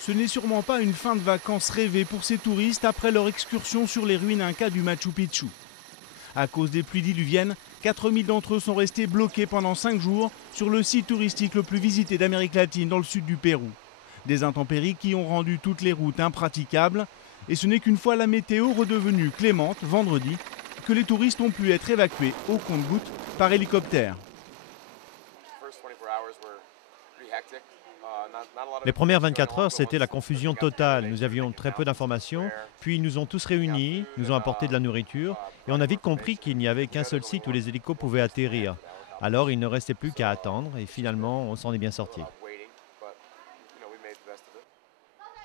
Ce n'est sûrement pas une fin de vacances rêvée pour ces touristes après leur excursion sur les ruines incas du Machu Picchu. À cause des pluies diluviennes, 4000 d'entre eux sont restés bloqués pendant 5 jours sur le site touristique le plus visité d'Amérique latine dans le sud du Pérou. Des intempéries qui ont rendu toutes les routes impraticables. Et ce n'est qu'une fois la météo redevenue clémente, vendredi, que les touristes ont pu être évacués au compte-gouttes par hélicoptère. Les premières 24 heures, c'était la confusion totale. Nous avions très peu d'informations, puis ils nous ont tous réunis, nous ont apporté de la nourriture, et on a vite compris qu'il n'y avait qu'un seul site où les hélicos pouvaient atterrir. Alors il ne restait plus qu'à attendre, et finalement, on s'en est bien sorti.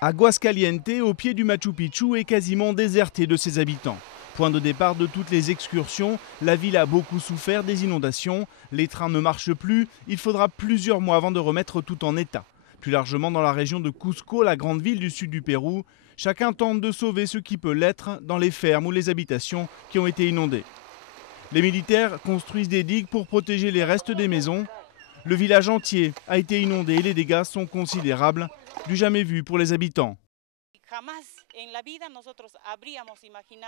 Aguascalientes, au pied du Machu Picchu, est quasiment désertée de ses habitants. Point de départ de toutes les excursions, la ville a beaucoup souffert des inondations, les trains ne marchent plus, il faudra plusieurs mois avant de remettre tout en état. Plus largement dans la région de Cusco, la grande ville du sud du Pérou, chacun tente de sauver ce qui peut l'être dans les fermes ou les habitations qui ont été inondées. Les militaires construisent des digues pour protéger les restes des maisons. Le village entier a été inondé et les dégâts sont considérables, du jamais vu pour les habitants.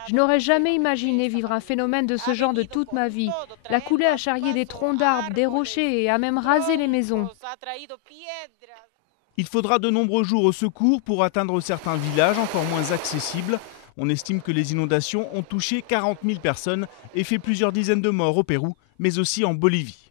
Je n'aurais jamais imaginé vivre un phénomène de ce genre de toute ma vie. La coulée a charrié des troncs d'arbres, des rochers et a même rasé les maisons. Il faudra de nombreux jours au secours pour atteindre certains villages encore moins accessibles. On estime que les inondations ont touché 40 000 personnes et fait plusieurs dizaines de morts au Pérou, mais aussi en Bolivie.